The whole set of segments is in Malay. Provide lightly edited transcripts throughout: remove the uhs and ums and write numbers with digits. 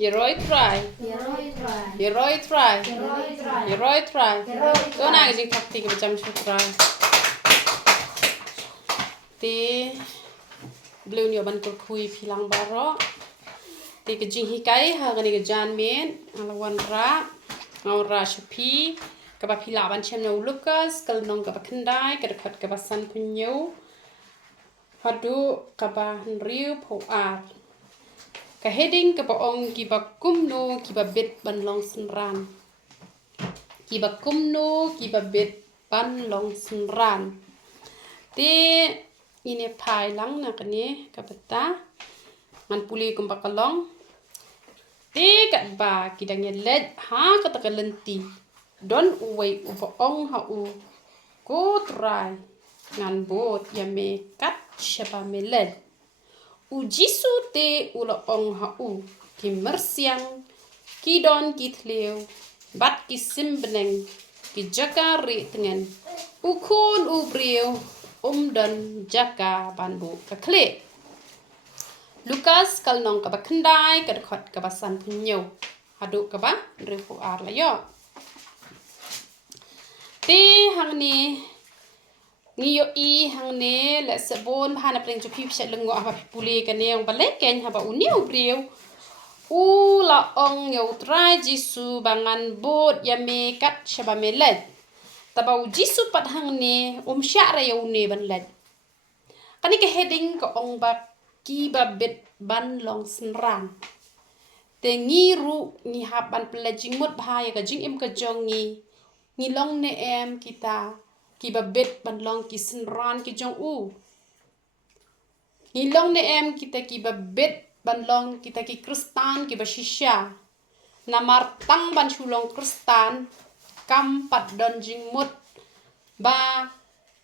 Yeroi try. Yeroi try. Yeroi try. Tôi nàng gì thật thì cái chăm chút try. Thì blue nhiều ban cột khui philang baro. Thì cái jing hikai ha cái jan men alawan ra ngau ra shapi cái bà phila ban chem nhau Lucas cái nong cái bà kendai cái dekat cái bà san punyau hadu cái bà riu po ar cái heading cái bà ong cái bà kumno cái bà bit ban long senran cái bà kumno cái bà bit ban long senran thì ini pai lang na kani cái bà ta man puli kum bakalong te kat ba kidangnya led ha kata kalenti don uway upaong ha u ko try ngan bot ya me kat shaba me led u jisu te ula ong ha u ki mersiang ki don ki thleu bat ki simbeneng ki jaka ri tengen u khon u breu dan jaka banbu ka kle Lucas kalnong kaba kendai kadkhot kaba san punyau hadu kaba rifu ar la yo te hang ni ngiyo i hang ne la sebon bhana preng chu phi phet lengo aba puli ka ne ong bale ken haba uniu briu u la ong yo trai jisu bangan bot ya me kat shaba me led taba u jisu pat hang ne sya ra yo ne ban led kani ke heading ko ong bak ki babet ban long senran te ngiru ngi haban pelajing mut bahaya ka jing em ka jongi ngi long ne em kita ki babet ban long ki senran ki jong u ngi long ne em kita ki babet ban long kita ki kristan ki bashisha namar tang ban chulong kristan kam pat don jing mut ba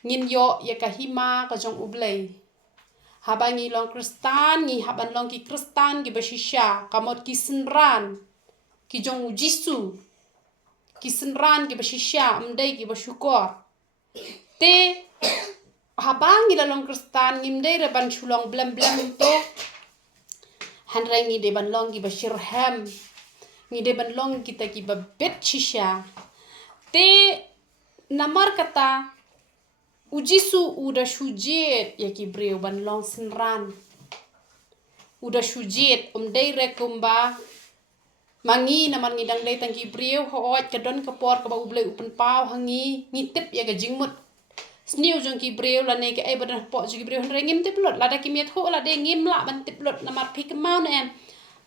ngin yo ya ka hima ka jong ublei habangi long kristan ngi haban long ki kristan ki bashisha kamot ki senran ki jong jisu ki senran ki bashisha mdai ki basyukor te habangi la long kristan ngi mdai re ban chulong blem to hanrai ngi de ban long ki bashirham ngi de ban long kita ki babet shisha te namar kata ujisu udah sujet ya ki breu ban long senran udah sujet dai rekumba mangi naman ngidang dai tangki breu hoot kadon kapor ka ba ublei upen pau hangi ngitip ya ga jingmut sniu jong ki breu la ne ka ai badan po ji breu han ngim tip lot la da ki miet ho la de ngim la ban tip lot namar phik mau ne em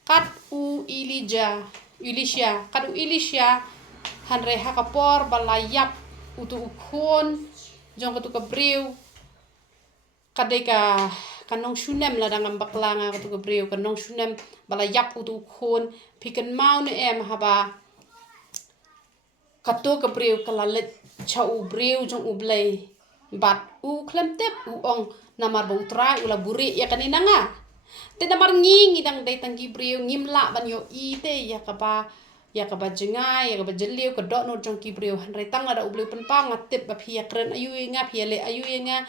kat u Elisha kat u Elisha han re ha kapor balayap utu ukon jong katu ka breu kadai ka kanong shunem la dangam baklanga katu ka breu kanong shunem bala yap utu khon piken mau ne em haba katu ka breu kalalet cha u breu jong u blai bat u klemtep u ong namar ba utrai ula buri ya kanina nga te namar ngi dang dai tangki breu ngimla ban yo i te ya ka ba jengai ya ka ba jeliu ka dok no jong ki breu han retang ada ubleu pen pa ngatip ba phia kren ayu nga phia le ayu nga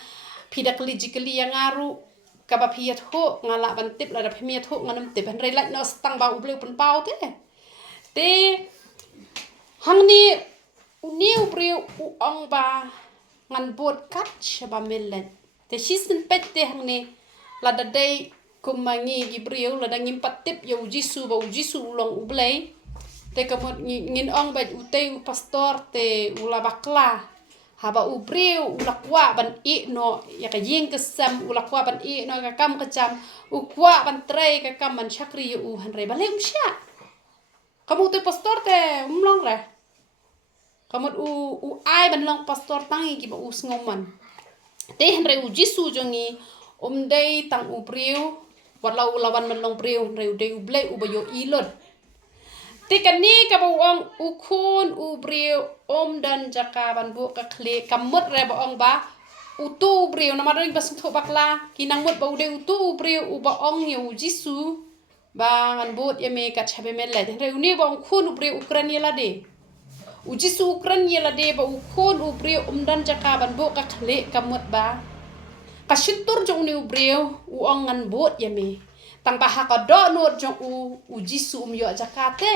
phida kli yang ngaru ka ba phia tho ngala ban tip la da phia tho nganam tip han re lat no stang ba ubleu pen pau te hang ni uniu breu u ong ba ngan bot kat shaba melen te sisen pet te hang ni la da dai kumangi gi breu la da ngimpat tip ya ujisu ba ujisu long ublei te kamot ngin ong ba utei pastor te ula bakla haba ubreu ula kwa ban i no ya ka ying kesam ula kwa ban i no ka kam kecam u kwa ban trei ka kam man chakri u han re bale sya kamu te pastor te umlong re kamot u ai ban long pastor tangi ki ba u sngoman te han re u jisu jongi dei tang ubreu walau lawan man long breu re dei ublei u ba yo ilot Tika ni ka bawang ukun ubreu dan jaka ban bu ka kle kamut re baong ba utu breu na maring bas tho bakla kinang mut ba ude utu breu u baong yo jisu ba ngan bot ya me ka chabe me le re uni ba ukun ubreu ukran yela de u jisu ukran yela de ba ukun ubreu dan jaka ban bu ka kle kamut ba ka shitur jong ni ubreu u ong ngan bot ya me tang baha ka do no jong u jisu yo jakate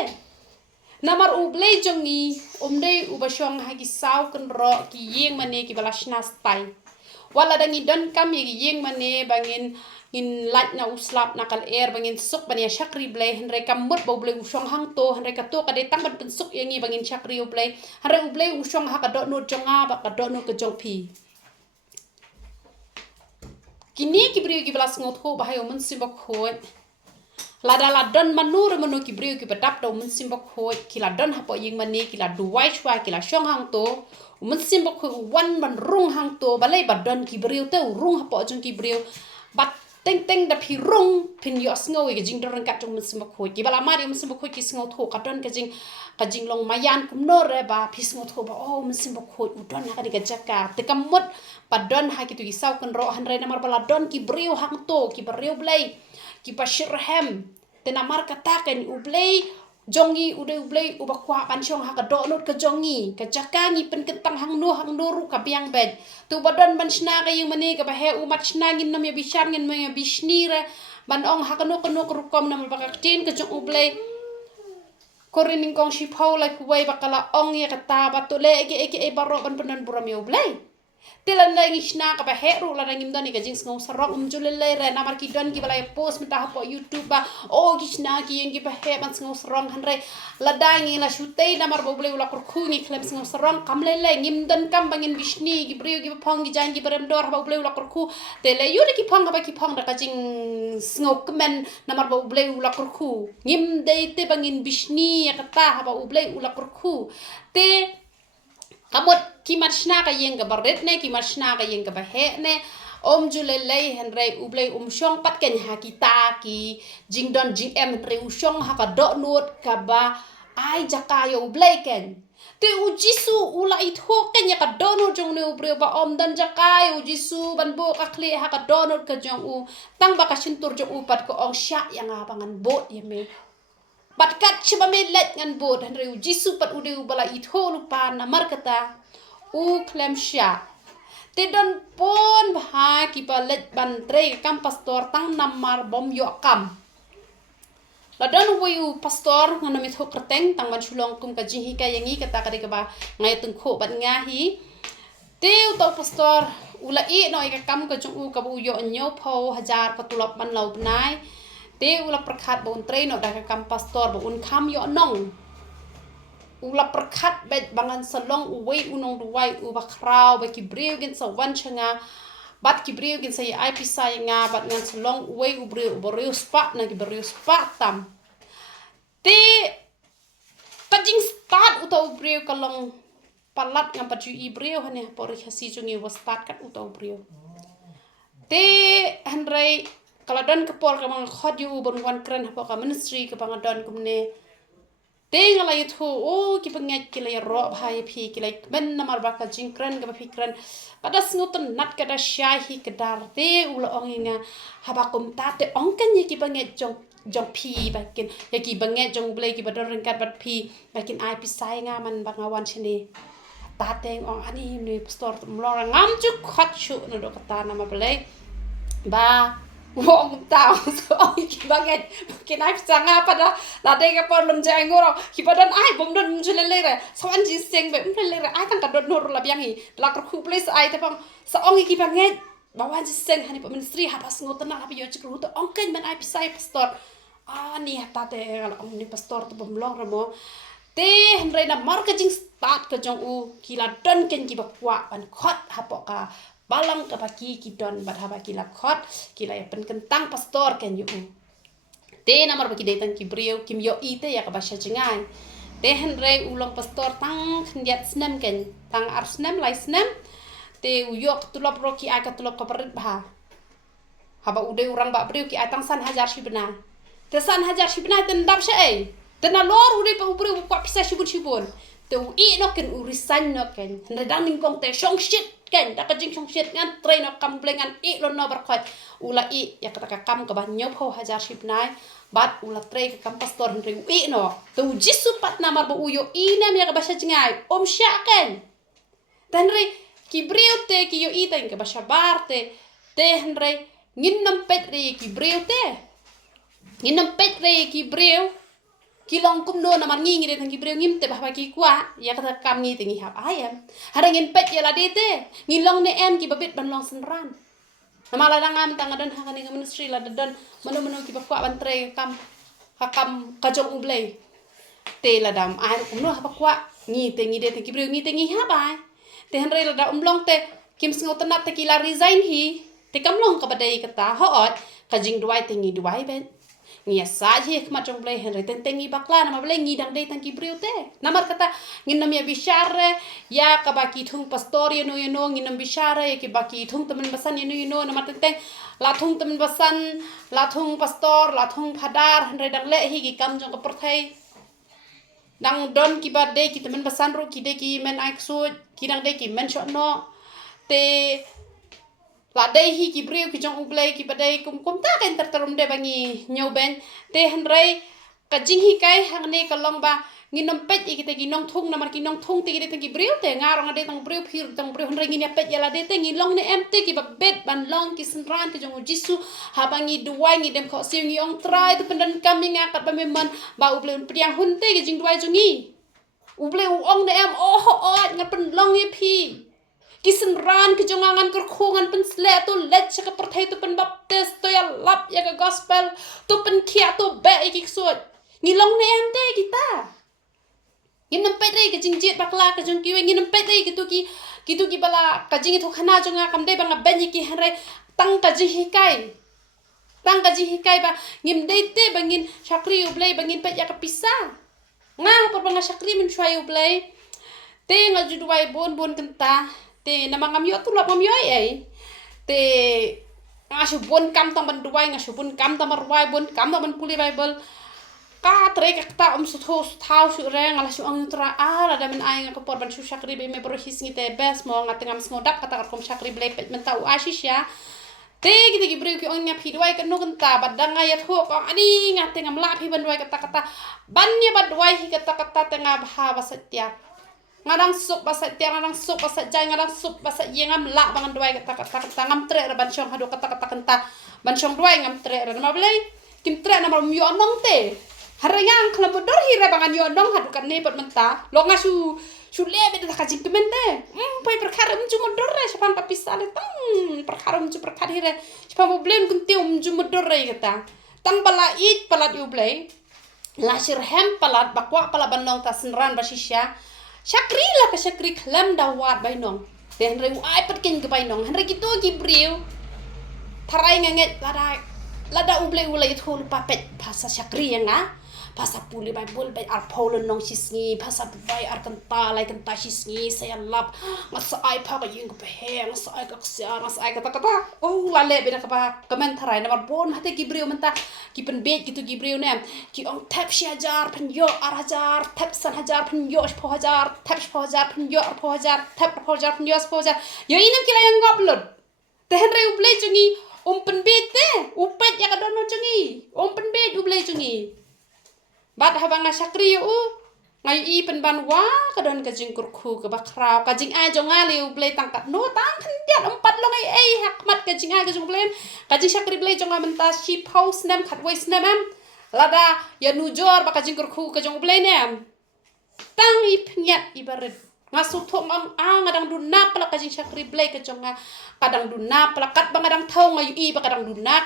namar u blei jong ni dei u basyong ha ki saw kan ro ki yeng mane ki balashna stai wala dangi don kam ye yeng mane bangin in lat na uslap na kal bangin suk bania shakri blei henre kam mut bo blei usong hang to henre ka to ka de tang ban suk yengi bangin shakri u blei henre u blei usong ha ka do no jonga ba ka do no ka jong pi kini ki brio ki balas ngot ho ba hayo mun simbok ho la don manur manu ki brio ki badap do mun simbok ho ki la don hapo yeng mane ki la duwai chwa ki la shong hang to mun simbok ho wan ban rung hang to balai ba don ki brio te rung hapo jong ki brio bat teng da pi rung pin yo sngo ge jing dorang kat jong mun simbok ho ki bala mari mun simbok ho ki sngo tho ka don ka jing long mayan kum no re ba pi sngo tho ba mun simbok ho u don ha ka diga jaka te kamut pa don ha ki tu isaw kan ro han re namar bala don ki brio hang to ki brio blai ki pashirhem te namar kata kan u blai jongi ude ublei ubakwa pansyong ha ka donut ka jongi ka jakangi pen kentang hang no ru ka biang bed tu badan ban shna ka yung mani ka bahe umat shna ngin nam ya bishar ngin ma ya bishnire ban ong ha ka no rukom nam bakaktin ka jong ublei korining kong shi phau lai kuwai bakala ong ya kata batule ege baro ban penan buram ya ublei tilan lagi shna ka bahe ru la ngim dani ka jing ngau sarok julele re namar ki don ki balai post menta po youtube ba ki shna ki yang ki bahe ban ngau sarong hanre ladangi la shutei namar boble ula kurku ni klem ngau sarong kamlele ngim don kam bangin bishni ki brio ki phong ki jang ki barem dor ba boble ula kurku tele yuri ki phong ba ki phong da ka jing ngau kemen namar boble ula kurku ngim dei te bangin bishni ya kata ba boble ula kurku te kamot kimarshna ka yeng ka baret ne kimarshna ka yeng ka bahe ne julelei henrei ublei shong pat ken ha kita ki jingdon jing henrei shong ha ka do not ka ba ai jakayo ublei ken te ujisu ula itho ken ya ka do no jong ne ubre ba dan jakayo ujisu ban bo ka kle ha ka do not ka jong u tang ba ka sintur jong upat ko ong sya yang abangan bot yeme bat kat chiba me let ngan bot henrei ujisu pat ude ubala itho lupa na markata klem sya te don pon bha ki palet ban tre kam pastor tang namar bom yo kam la don u pastor ngana mi thok kerteng tang ban sulong kum ka jinhi ka yangi kata ka ka ba ngai tung kho ban ngahi te u to pastor ula no ka kam ka chung u ka bu yo nyo pho 1000 ka tulap ban lau nai te ula prakhat bon tre no da ka kam pastor bo un kham yo nong ula perkat bet bangan salong uwei unong duwai ubakrau ba kibriu gin sa wan changa bat kibriu gin sa ai pisai nga bat ngan salong uwei ubriu spa na kibriu spa tam te kajing start uta ubriu kalong palat ngam paju ibriu hane pori hasi jungi was start kat uta ubriu te hanrei kaladon kepol ka mga khadyu bon wan kran hapa ka ministry ka pangadon kumne teng la yithu ki penget ki la ro bhai phi ki la ben namar ba ka jingkran ka phi kran pada snutun nat ka da shahi ka dar te ula onginga haba kum ta te ongkan ye ki penget jong phi ba kin ye ki penget jong ble ki bador kat bat phi ba kin ai pi sai nga man ba ngawan chini ta teng ong ani ni store mlora ngam chu khat chu no do kata nama ble ba wong tao so ki banget kinai sanga pada la de ka por lum jang ngoro ki padan ai bom don jule le so an ji seng be le ai tang ka don nor la biang hi la ku place ai te pang so ong ki banget bawan ji seng hani ministry ha pas ngot na ha yo chikru to ong ken man ai pisai pastor ni ta te la ong ni pastor to bom lor mo te henre na marketing start ka jong u ki la don ken ki bakwa an khot ha po ka balang ka paki ki don bat haba ki la khot ki la pen kentang pastor ken yu te namar baki detang ki brio kim yo ite ya ka basha jingai te henre ulong pastor tang khndiat snem ken tang ar snem lai snem te uyok tulop roki aka tulop ka parit bha haba ude urang ba brio ki atang san hajar shibna te san hajar shibna ten dap sha ei te na lor ude pa brio ko pisa shibun te u i no ken u resign no ken henre dang ning kong te shong shit ken da ka jing chong shit ngan train of kamplengan i lo no barkhot ula i ya kata ka kam ka ban nyop ho hajar ship nai bat ula tre ka kam pastor henry i no tu jisu pat namar bo uyo i nam ya ka basha jingai sya ken henry ki brio te ki yo i ten ka basha bar te henry ngin nam pet ri ki brio te nginam pet re ki breu ki long kum no na mar ngi de tang ki breu ngim te ba ki kwa ya kata kam ngi tingi hap ayam hara ngin pet ya la de te ngi long ne em ki babit ban long senran na mala dangam tang adan ha ni ministry la dan mano ki ba kwa ban tre kam hakam kajong ublei te la dam ai kum no ha kwa ngi te ngi de tang ki breu ngi te ngi hap ai te han re la da long te kim sngo tanat te ki la resign hi te kam long ka badai kata ho ot kajing duai te ngi duai ben ngia saji khmat jong play henry tentengi bakla nama play ngi dang dei tangki briute namar kata nginam ya bishare ya kabaki thung pastor you know nginam bishare ya ki baki thung temen basan you know nama tenteng la thung temen basan la thung pastor la thung phadar henry dang le hi ki kam jong ka perthai dang don ki ba de ki temen basan ro ki de ki men ai su ki dang de ki men shot no te la dei hi ki briu ki jong ublei ki badai kum ta kan terterum de bangi nyau ben te hanrei ka jing hi kai hang ne ka long ba nginom pet i kita ginong thung na mar ki nong thung te ki te ki briu te ngarong ade tang briu phir tang briu hanrei ngi pet ya la de te ngi long ne em te ki ba bet ban long ki senran te jong jisu ha bangi duai ngi dem kho siu ngi ong trai te pendan kami nga kat ba memman ba ublei priang hun te ki jing duai jongi ublei ong ne em ngat pen long ye phi kisan ran ke jongangan kerkhungan pen sle to let chaka perthai to pen baptis to ya lap ya ka gospel to pen khia to be iki suat ngilong ne ente kita nginam pe re ke jingjit bakla ka jong kiwe nginam pe re kitu ki bala ka jing to khana jonga kam de bang ben ki hare tang ka ji hikai ba ngim de te bangin chakri ublei bangin pe ya ka pisa nga por bang chakri min chwai ublei te nga juduai bon kenta te nama ngam yo tu lap ngam yo ai te ngasu bon kam tam ban duai ngasu bon kam tam ruai bon kam tam ban puli bible ka tre ka ta su tho thau su re ngala su ang tra la da men ai nga por ban su shakri be me pro his ngi te bes mo nga tengam sngodap kata kom shakri ble pet men tau ashisya te kita ki bru ki ong nya phi duai ka no kan ta badanga ya tho ko ani nga tengam la phi ban duai kata ban nya ba duai hi kata tenga bha ba satya ngadang sup basa tiang ngadang sup basa jai ngadang sup basa yengam la bangan duai kata ngam tre ban chong hadu kata kenta ban chong duai ngam tre ma blai kim tre na mam yo nong te harayang khala bodor hira bangan yo nong hadu kan ne pot menta lo ngasu le be ta kajing kemente pai perkara mju modor re sapan papisa le tang perkara mju perkara hira sapan problem kun tiu mju modor re kata tang bala it palat yu blai lasir hem palat bakwa pala banong ta senran basisya Syakri lah ke syakri kelam dawat bai nong. Te hanrei ai patkin ke bai nong. Hanrei kitu ki briu. Tharai nganget lada ublei ulai thu lupa pet bahasa syakri yang Phasa puli bai bul bai ar pholon nong sisngi phasa bai ar kanta lai kanta sisngi saya lap ngasa ai pha ka ying pe he ngasa ai ka sia ngasa ai kata lale bena ka ba comment tharai na bon hate ki briu menta ki pen bet gitu ki briu ne ki ong tap shi hajar pen yo ar hajar tap san hajar pen yo po hajar tap po hajar pen yo ar po hajar tap po hajar pen yo po hajar yo inam ki lai ngoblod te henrei ublei jungi pen bet te upet ya ka dono jungi pen bet ublei jungi bat habang syakri ngai i pen ban wa kadon kajing kurku ke bakrau kajing ai jong ali ublei tangkat no tang kan dia empat long ai hakmat kajing ai kajing ublei kajing syakri blei jong menta shi house nem khat wais nem lada ya nujor ba kajing kurku kajing ublei nem tang i pnyat ibarat ngasu thong ngadang dunna pala kajing syakri blei kajong kadang dunna pala kat bangadang thau ngai i ba kadang dunna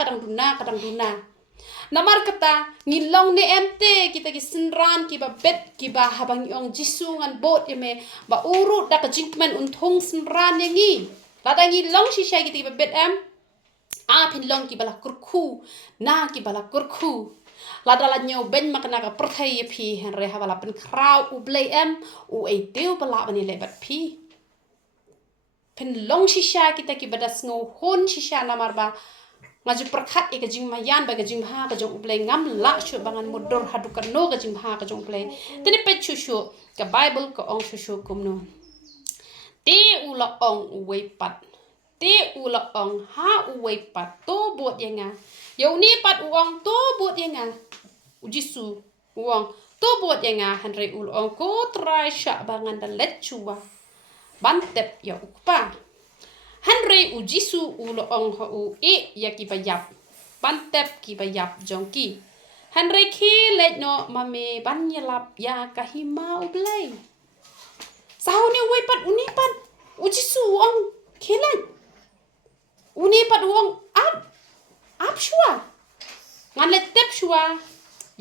namar kata ngilong ne mt kita ki senran ki ba bet ki ba habang yong jisungan bot eme ba urut da ka jingmen unthong senran yangi lada ngilong shisha ki ba bet pin long ki bala kurku na ki bala kurku lada la nyo ben makna ka perthai phi henre habala pen kraw ublei u ei deu bala bani lebat phi pen long shisha kita ki badas ngo hon shisha namar ba ngaju perkhat e kajing mayan ba kajing ha kajong ublei ngam la shu bangan modor hadukan no kajing ha kajong ublei tene pet shu ka bible ko ong shu kumno te ula ong uwei pat te ula ong ha uwei pat to bot yanga yo ni pat uong to bot yanga ujisu uong to bot yanga hanrei ula ong ko trai sha bangan da let chuwa bantep ya ukpa hanrei ujisu ulo ong ho u ya ki bayap bantep ki bayap jongki Henry kilet no mame banyalap ya kahima ublay. Sahau ni wipat unipat uji suong kilet. Unipat uong up shua. Ngalet tep shua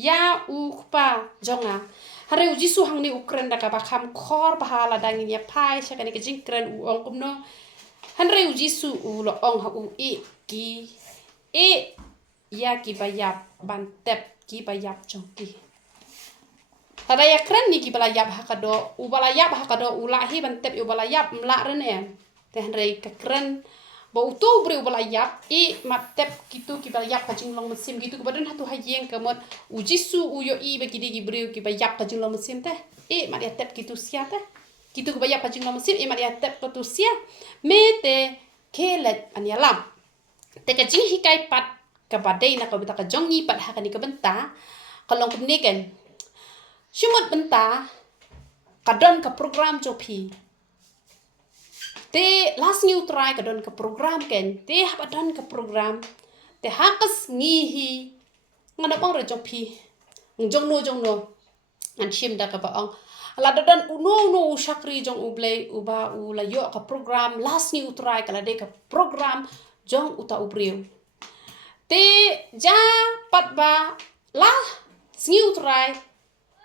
ya ukpa jonga. Hari uji suhang ni ukren da kabakam kor bahala dangin ya pai syakani kejingkren uong kumno. Henry uji su ulo ong ha u ki ya ki bayap bantep ki bayap jongki. Tada ya keren ni ki balayap hakado ubalayap hakado ulahi bantep ubalayap mla rene. Teh Henry keren ba utu bre ubalayap matep gitu ki balayap kajing long mesim gitu kebadan hatu hayeng kamot uji su uyo bagi di bre ki bayap kajing long mesim teh mat ya tep gitu sia teh. Gitu ke bayap kajing long mesim mat ya tep kotu sia mete kelet anyalam. Te kajing hikai pat kabadai na kabita ka jongi pat hakani ka benta kalong kumniken shumut benta kadon ka program jopi te las new try kadon ka program ken te habadon ka program te hakas ngihi ngana bang ra jopi jongno an shim da ka baong ala dadan uno shakri jong ublay uba ulayo ka program las new try kala de ka program jong uta ubriu te ja pat ba la sniu trai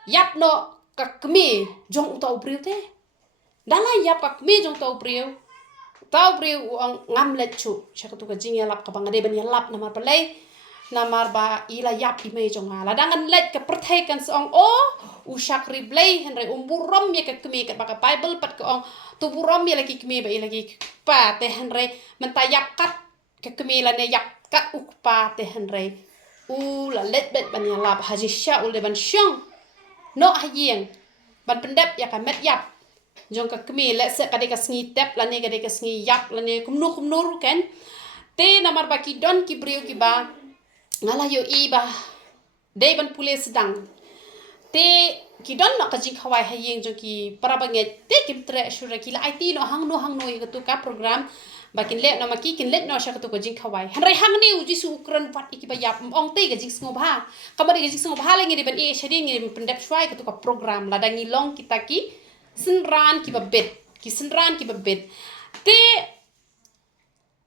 yap no kakme jong uta ubriu te dala yap kakme jong uta ubriu ang ngam lechu syakatu ka jing yalap ka bangade ban yalap namar palai namar ba ila yap ime jong ala dangan let ka pertekan song usak riblay henry umburom ya kakme ka baka bible pat ka ong tuburom ya lagi kme ba ilagi pa te henry mentayap kat kakme la ne yap kat ukpa te Henry la let bet ban yalap haji sya ul ban syong no hayeng ban pendep ya kamet yap jong ka kemi let se kade ka sngi tep la ne kade ka sngi yap la ne kumnu ken te namar baki don ki brio ki ba ngala yo ba de ban pule sedang te ki don no ka jing khawai hayeng jong ki para banget te kim tre shura ki la IT no hang no ka tu ka program bakin let no maki kin let no syakatu ko jing khawai hanrai hang ni uji su ukran pat iki bayap ong te ga jing sngo bha kamari ga jing sngo bha la ngi ban shading ngi pendep shwai ka tu ka program la dangi long kita ki senran ki babet te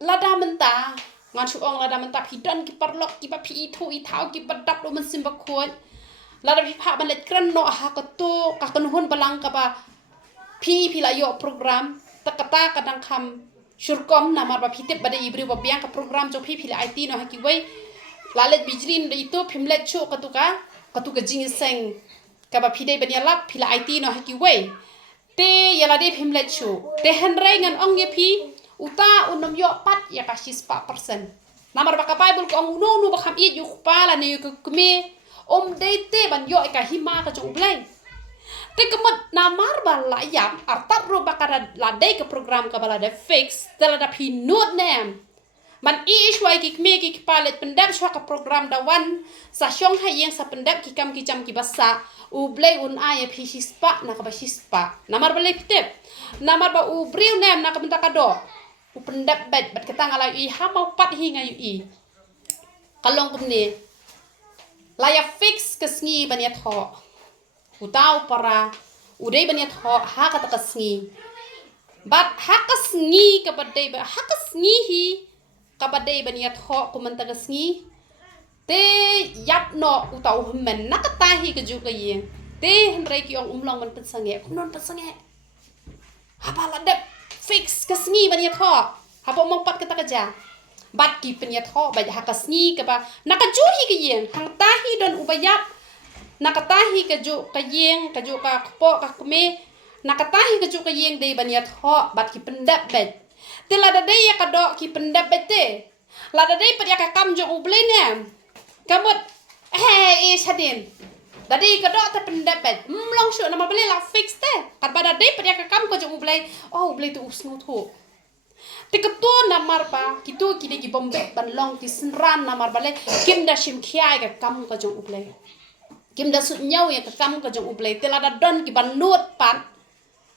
lada menta ngan su ong lada menta pidon ki parlok ki ba pi thu I thau ki badap do man sim ba khot lada pi pha ban let kran no ha ka to ka kan hon balang ka ba pi la yo program takata kadang kham syurkom namar ba pitip bade ibri ba biang ka program jo phi la IT no haki wai lalet bijrin de itu phimlet chu katuka jing seng ka ba phide ban yalap phila IT no haki wai te yala de phimlet chu te henrai ngan ong ye phi uta unom yo pat ya ka 6% namar ba ka bible ko ong no ba kham I yu pa la ne ku kme de te ban yo ka hima ka jong blai te kemot namar bala yam artat ro bakara ladai ke program ka bala de fix tela da pinut nem man shwai ki kme ki palet pendap shwa ka program da wan sa syong hayeng sa pendap ki kam ki jam ki basa u blai un aya phi sispa na ka ba sispa namar bala pitep namar ba u briu nem na ka benta ka do u pendap bet ketang ala ha mau pat hinga yu kalong kumne laya fix ke sngi ban ya tho utau para udai banyat ha kata kasngi bat hakasngi kabadai ba hakasngi hi kabadai banyat ho kumanta kasngi te yap no utau men nakatahi ke juga yeng te henrai ki ong umlong man pensange kumnon pensange apa ladap fix kasngi banyat ho apa mong pat kata kerja bat ki banyat ho ba hakasngi ka ba nakajuhi ke yeng hang tahi don ubayap nakatahi ka jo ka yeng ka jo ka po ka kume nakatahi ka jo ka yeng dei baniat ho bat ki pendap bet te lada dei ya ka do ki pendap bet te lada dei pat ya ka kam jo uble ne kamot sadin dadi ka do ta pendap bet mlong shu na mabele la fix te kat bada dei pat ya ka kam ko jo uble uble tu usnu tho te ka to namar pa kitu ki de ki bombe ban long ti senran namar bale kim da shim khiai ka kam ko jo uble kim da sut nyau ya kam ka jong ublay tela da don ki ban not pat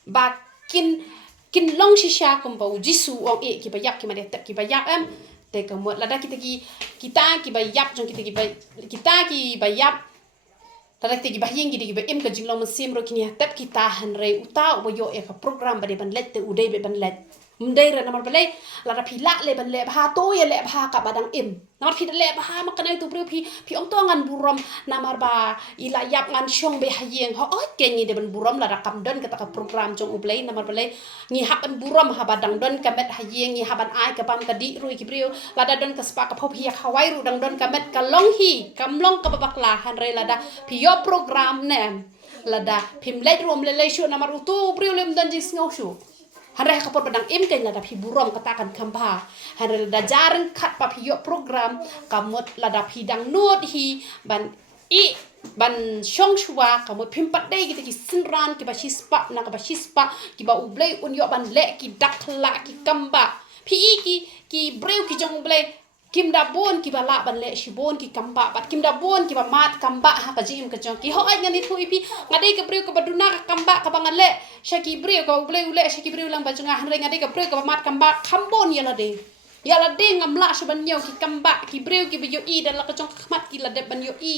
ba kin long shisha kum ba jisu ong ki ba yak ki ma de tap ki ba yak te kamot lada kita ki bayap jong kita ki bayap lada kita ki bahyeng ki im ka jinglong mesim ro kini tap kita hanre uta ubayo ka program bade ban let te udai be ban let mdai ra namar balai lada phila le ban le bha to ya le bha ka badang im namar phi le bha makana tu bru phi ong to ngan burom namar ba ila yap ngan syong be hayeng ho kengi de ban burom lada kam don kata ka program jong ublai namar balai ngi haban burom ha badang don kamet hayeng ngi haban ai ka pam tadi ru ki brio lada don ka spa ka phop hi khawai ru dang don kamet ka long hi kam long ka babakla han re lada phi yo program ne lada phim let rom le shu namar utu brio lem dan jing ngau shu Hanre kapor badang im kay lada pi burom katakan kamba. Hanre lada jarang kat pa pi yok program kamot lada pi dang not hi ban syong shua kamot pimpat day kita ki sinran ki ba shispa na ka ba shispa ki ba ublay un yok ban le ki dakla ki kamba. Pi ki breu ki jong ublay kim da bon ki ba la ban le shi bon ki kamba bat kim da bon ki ba mat kamba ha ka jim ka jong ki ho ai ngani thu ipi ngadai ka breu ka baduna ka kamba ka ba ngale shaki breu ka ublay ule shaki breu lang ba jonga hanre ngadai ka breu ka ba mat kamba khambon ya la de ngamla shi ban nyaw ki kamba ki breu ki ba yo i dan la ka jong khmat ki la de ban yo i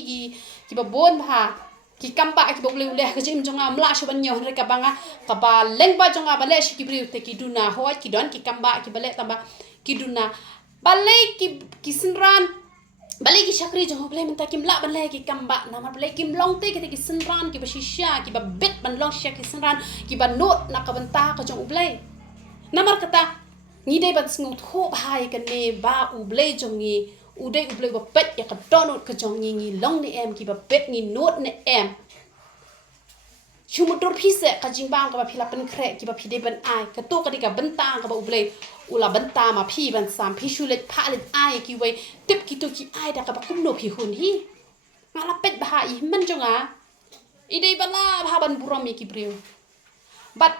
ki ba bon ha ki kamba ki ba ublay ule ka jim jonga amla shi ban nyaw hanre ka banga ka ba leng ba jonga ba le shaki breu te ki duna ho ki don ki kamba ki ba le tamba ki duna balai ki sinran balai ki shakri jo balai menta kim la balai ki kamba nama balai kim long te ki sinran ki bashisha ki ba bet ban long sha ki sinran ki ba not na ka banta ka jong ublai namar kata ni dai bat sngut ho bhai ka ne ba ublai jong ni udai ublai ba bet ya ka donot ka jong ni long ni em ki ba bet ni not ne em Shumudur pise ka jingbang ka ba phila pen kre ki ba phide ban ai ka to ka di ka bentang ka ba ublai ula benta ma phi ban sam phi shulet pha let ai ki wei tip ki to ki ai da ka ba kum no phi hun hi ngala pet ba i man jonga idei bala ba ban burom ki brio but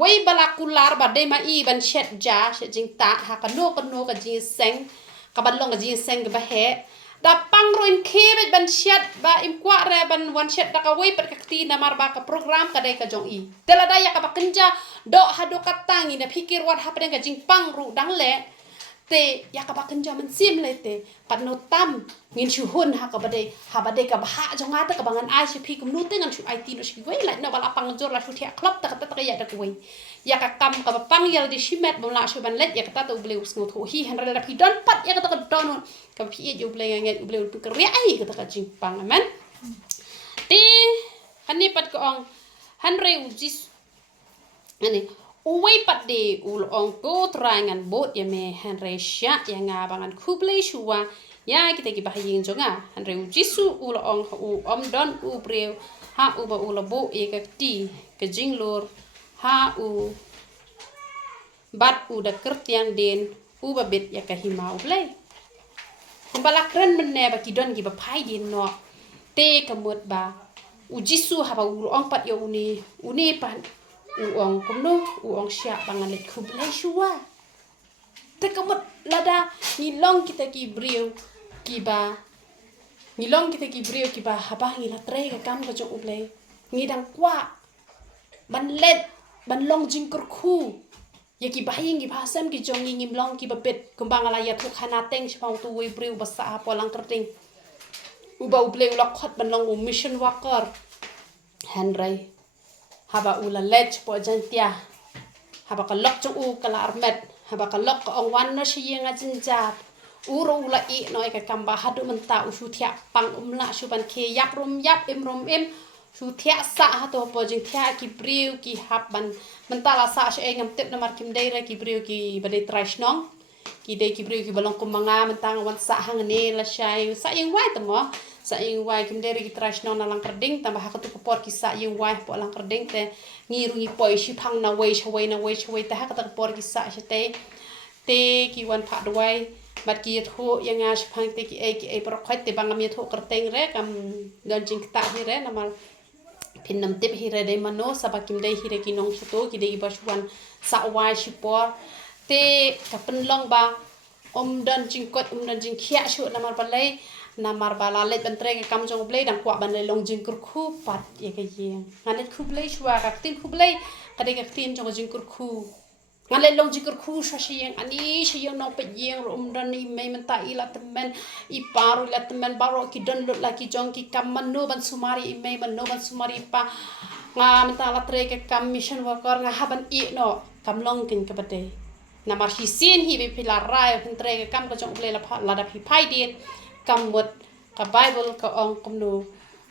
wei bala kular ba de ma i ban shet ja shet jing ta ha ka no ka jing seng ka ban long ka jing seng ka ba he da pang roin kebet ban shet ba im kwa re ban wan shet da ka wei pat ka ti na mar ba ka program ka dai ka jong i tela da ya ka ba kenja do hado katangi na pikir wat hapden ka jing pang ru dang le te ya ka ba kenja man sim le te pat no tam ngin chu hun ha ka ba de ka ba ha jong ata ka bangan ai shi pi kum nu te ngan chu ai ti no shi wei la no bala pang jor la chu thia klop ta ka ya da ku wei ya ka kam ka ba pang yal di shimet bom la shu ban let ya ka ta to bleu sngo tho hi han ra pi don pat ya ka ta ka don ka pi e jo bleu ngai bleu tu ka ri ai ka ta ka jing pang amen ti hani pat ko ong han re jis ani uwei pat de ul ong ko trangan bot ya me han re sha ya nga bangan kublei shuwa ya kita ki bahayeng jonga han re jisu ul ong u om don u breu ha u ba ul bo e ka ti ka jinglor ha u bat u da kertiang den u ba bet ya ka hima ublei kumbala kren menne ba ki don ki ba phai din no te kamot ba u jisu ha ba ul ong pat yo uni pan uong kumno uong sya pangalit kublai shuwa te kamot lada ngilong kita ki brio ki ba haba ngila tre ka kam ka jong ublai ngidang kwa ban let ban long jingkur khu ya ki bahing ki bahasam ki jong ngim long ki babet kumbang ala ya thu khana teng chpang tu we brio basa polang kerting uba ublai ulak khot ban long mission worker hanrai haba ula lech po jantia haba ka lok chu u kala armet haba ka lok ong wan no shi nga jinjat uro ula i no ka kamba hadu menta usu thia pang umla su ban ke yap rom em su thia sa ha to po jing thia ki briu ki hab ban menta la sa she ngam tep na mar kim dei ra ki briu ki bade trash nong ki dei ki briu ki balong kumanga menta wan sa hang ne la shai sa yang wai to mo sa yung wai kim deri ki trash no na lang kerding tambah ha tu por ki sa yung wai po lang kerding te ngiru ngi poi shi phang na wei chawai te ha ka por ki sa te ki wan pha dwai bat ki tho yang a shi phang te ki e por khoi te bang mi tho kerteng re kam don jing ta hi re na mal pin nam tip hi re de mano sa ba kim dei hi re ki nong to ki dei ba shuan sa wai shi por te ka pen long ba don jing kot don jing khia shu na mal balai namar bala let bentre ke kam jong blei dang kwa ban le long jing kur khu pat ye ke yeng nganet khu blei shwa ka tin khu blei ka de ke tin jong jing kur khu ngale long jikur khu shayang ani shayang no pe yeng dan ni mai menta ila temen I paru la temen baro ki don lut la ki jong ki kam manu ban sumari I mai manu ban sumari pa nga menta la tre ke kam mission worker nga haban I no kam long kin ka bade na mar hi sin hi be pila rai pen tre ke kam ka jong ble la da phi pai din kam mot ka bible ka ong kom no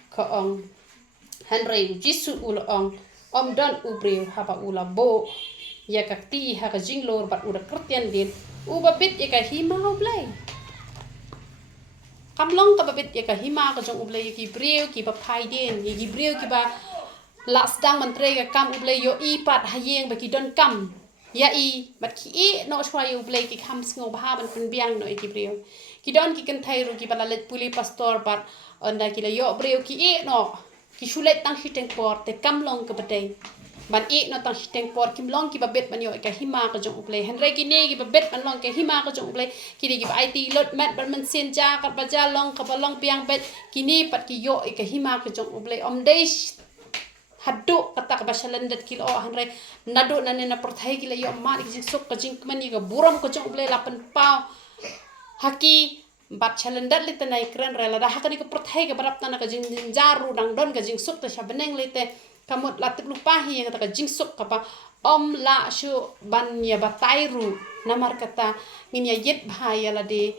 ka ong Henry Jisu ul ong om don ubreu haba ula bo ya kakti ha ka jinglor bat ura Christian din uba bit ya ka hima blai kamlong ka babit ya ka hima ka jong ublai ki breu ki ba phai din ki breu ki ba las dang man tre ka kam ublai yo I pat hayeng ba ki don kam ya I bat ki I no shwa yo ublai ki kham sngo ba ban kun biang no ki breu ki don ki kan thai ru ki bala let puli pastor bat onda ki la yo breu ki I no ki shulet tang hiteng por te kamlong ka batay ban I no tang hiteng por kim long ki babet ban yo ka hima ka jong uplay henry ki ne ki babet ban long ka hima ka jong uplay ki di ki IT lot mat ban man sen ja ka ba ja long ka ba long piang bet ki ni pat ki yo ka hima ka jong uplay om dei hadu kata ka ba shalandat ki lo henry nado na ne na porthai ki la yo ma ki jing sok ka jing mani ka buram ka jong uplay la pan pau haki bat chalendat lite nai kren rela da hakani ko prothai ke barap tana ka jing jaru dang don ka jing suk ta shabeneng lite kamot latik lupa hi ka jing suk ka pa om la shu ban ya batairu namar kata ngin ya yet bhaya la de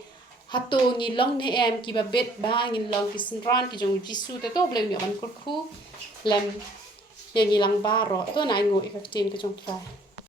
hato ngi long ne em ki ba bet ba ngin long ki sinran ki jong jisu te to ble mi ban kur khu lem ye ngi lang baro to nai ngo ikak tin ka jong trai